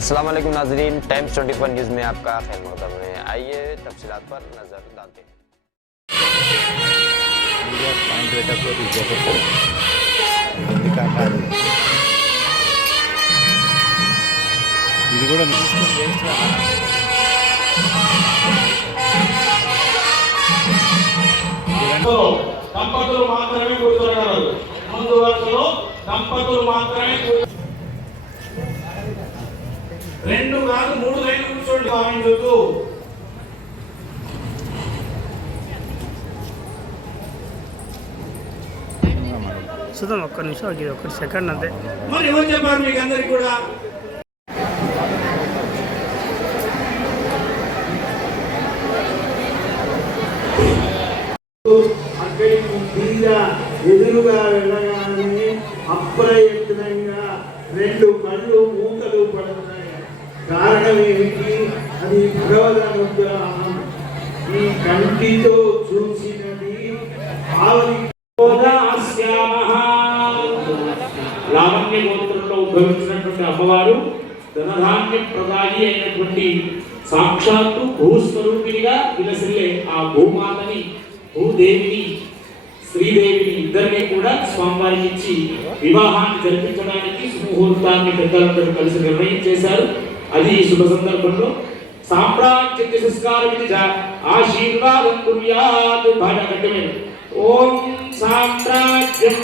अस्सलाम वालेकुम नाजरीन टाइम्स 24 न्यूज़ में आपका खैर मकदम है आइए तफसीलात पर नज़र डालते हैं మీడియా పాయింట్ పెట్టకపోతే ఇది చెప్పకు ఇది కాకాలి ఇది కూడా వరుసలో దంపతులు మాత్రమే కూర్చోగలరు ముందు వరుసలో దంపతులు మాత్రమే కూర్చో రెండు కాదు మూడు లైన్లు కూర్చోండి భావించొద్దు చూద్దాం ఒక్క నిమిషం ఇది ఒక్క సెకండ్ అంతే. మరి ఎవరు చెప్పారు మీకు అందరికి కూడా? అక్కడికి ఎదురుగా వెళ్ళగానే అప్రయత్నంగా రెండు కళ్ళు మూకలు పడుతున్నాయి కారణం ఏమిటి అది భగవద్ ఈ కంటితో చూసినది లావణ్య గోత్రంలో ఉద్భవించినటువంటి అమ్మవారు ధనధాన్య ప్రదాయి అయినటువంటి సాక్షాత్తు భూస్వరూపినిగా విలసిల్లే ఆ భూమాతని భూదేవిని శ్రీదేవిని ఇద్దరిని కూడా స్వామివారికి ఇచ్చి వివాహాన్ని జరిపించడానికి సుముహూర్తాన్ని పెద్దలందరూ కలిసి నిర్ణయం చేశారు. అది ఈ శుభ సందర్భంలో సామ్రాజ్య సంస్కారం ఇది ఆశీర్వాదం కుర్యాత్ భాష కట్టమే ఓం సామ్రాజ్యం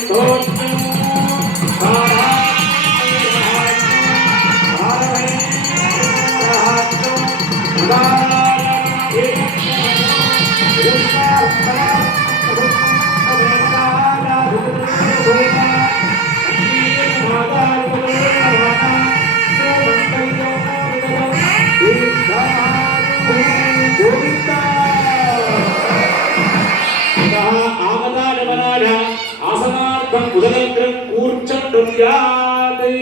కూర్చండుర్యాదై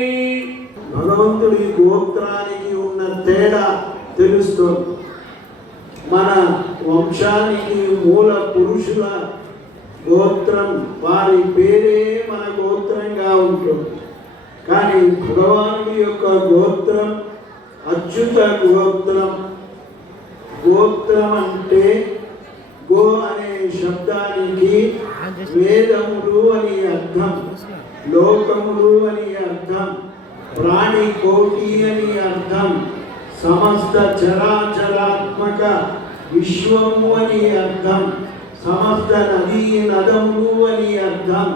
భగవంతుడి గోత్రానికి ఉన్న తేడా తెలుస్తుంది. మన వంశానికి మూల పురుషుల గోత్రం వారి పేరే మన గోత్రంగా ఉంటుంది. కానీ భగవానుడి యొక్క గోత్రం అచ్యుత గోత్రం గోత్రం అంటే గో అనే శబ్దానికి వేదములు అని అర్థం. లోకములు అని అర్థం ప్రాణి కోటి అని అర్థం సమస్త చరాచరాత్మక విశ్వము అని అర్థం సమస్త నదీ నదములు అని అర్థం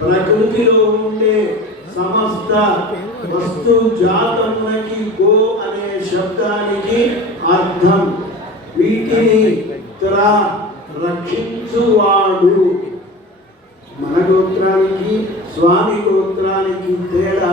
ప్రకృతిలో ఉండే సమస్త వస్తు జాతములకి గో అనే శబ్దానికి అర్థం. వీటిని త్రా రక్షించువాడు. మన గోత్రానికి స్వామి గోత్రానికి తేడా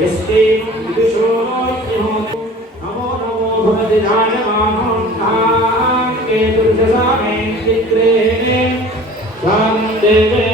यस्ते विदुषोऽग्निहोतु नमो नमो भगवति राजमानोन्नां केतुर्दशामेन्द्रिग्रे स्वां देवे